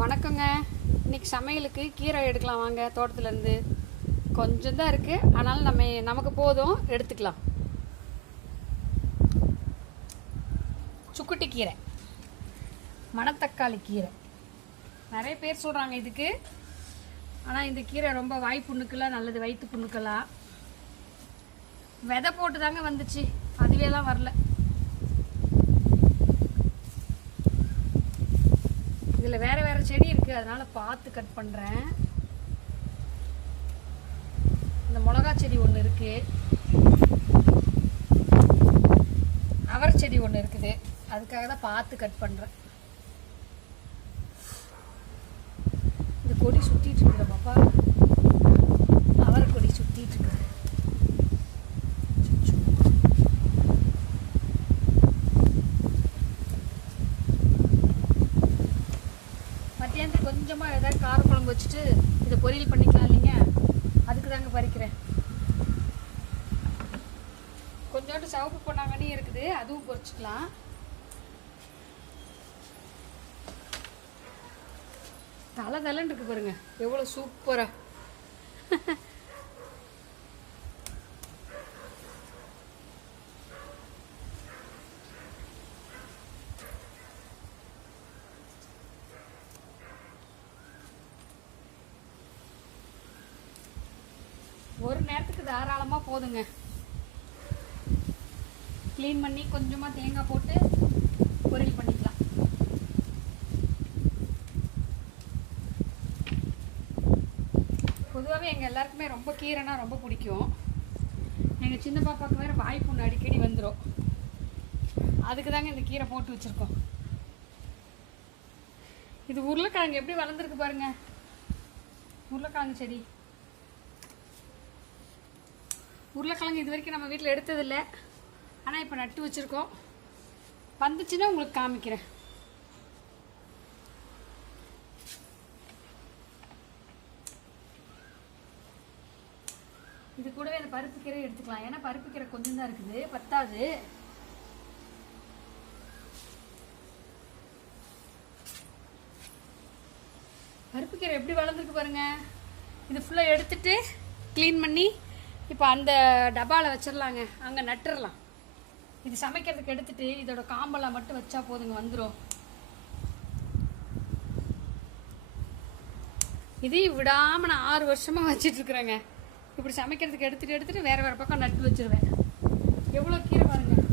வணக்கங்க. இன்னைக்கு சமையலுக்கு கீரை எடுக்கலாம் வாங்க. தோட்டத்துலேருந்து கொஞ்சம் தான் இருக்குது, ஆனாலும் நமக்கு போதும், எடுத்துக்கலாம். சுக்குட்டி கீரை, மணத்தக்காளி கீரை நிறைய பேர் சொல்கிறாங்க இதுக்கு. ஆனால் இந்த கீரை ரொம்ப வாய் புண்ணுக்கெல்லாம் நல்லது, வயிற்று புண்ணுக்கெல்லாம். விதை போட்டு தாங்க வந்துச்சு, அதுவேலாம் வரல. இதில் வேறு வேறு செடி இருக்குது, அதனால் பார்த்து கட் பண்ணுறேன். இந்த மிளகா செடி ஒன்று இருக்குது, அவரை செடி ஒன்று இருக்குது, அதுக்காக தான் பார்த்து கட் பண்ணுறேன். இந்த கொடி சுற்றிட்டு இருக்குதா பாப்பா? அவரை கொடி சுற்றிட்டு இருக்குது. மத்தியானத்துக்கு கொஞ்சமாக ஏதாவது காரக்குழம்பு வச்சுட்டு இதை பொரியல் பண்ணிக்கலாம் இல்லைங்க, அதுக்கு தாங்க பறிக்கிறேன். கொஞ்சோண்டு சிவப்பு பொன்னாங்கண்ணி இருக்குது, அதுவும் பொரிச்சுக்கலாம். தலை தலைன்னு இருக்கு பாருங்க, எவ்வளோ சூப்பரா. ஒரு நேரத்துக்கு தாராளமாக போதுங்க. க்ளீன் பண்ணி கொஞ்சமாக தேங்காய் போட்டு பொரியல் பண்ணிக்கலாம். பொதுவாகவே எங்கள் எல்லாருக்குமே ரொம்ப கீரைனா ரொம்ப பிடிக்கும். எங்கள் சின்ன பாப்பாவுக்கு வேறு வாய்ப்புண்ணு அடிக்கடி வந்துடும், அதுக்கு தாங்க இந்த கீரை போட்டு வச்சுருக்கோம். இது உருளைக்கிழங்கு எப்படி வளர்ந்துருக்கு பாருங்க, உருளைக்கிழங்கு செடி. உருளைக்கிழங்கு இது வரைக்கும் நம்ம வீட்டில் எடுத்ததில்லை, ஆனால் இப்போ நட்டு வச்சுருக்கோம். வந்துச்சுன்னா உங்களுக்கு காமிக்கிறேன். இது கூடவே அந்த பருப்பு கீரை எடுத்துக்கலாம், ஏன்னா பருப்பு கீரை கொஞ்சம் தான் இருக்குது, பத்தாது. பருப்பு கீரை எப்படி வளர்ந்துருக்கு பாருங்க. இது ஃபுல்லாக எடுத்துட்டு க்ளீன் பண்ணி இப்போ அந்த டப்பாவில் வச்சிடலாங்க, அங்கே நட்டுடலாம். இது சமைக்கிறதுக்கு எடுத்துட்டு இதோட காம்பெல்லாம் மட்டும் வச்சா போதுங்க, வந்துடும். இதையும் விடாமல் நான் 6 வருஷமாக வச்சிட்ருக்குறேங்க. இப்படி சமைக்கிறதுக்கு எடுத்துட்டு வேறு வேறு பக்கம் நட்டு வச்சிருவேன். எவ்வளோ கீரை பாருங்க.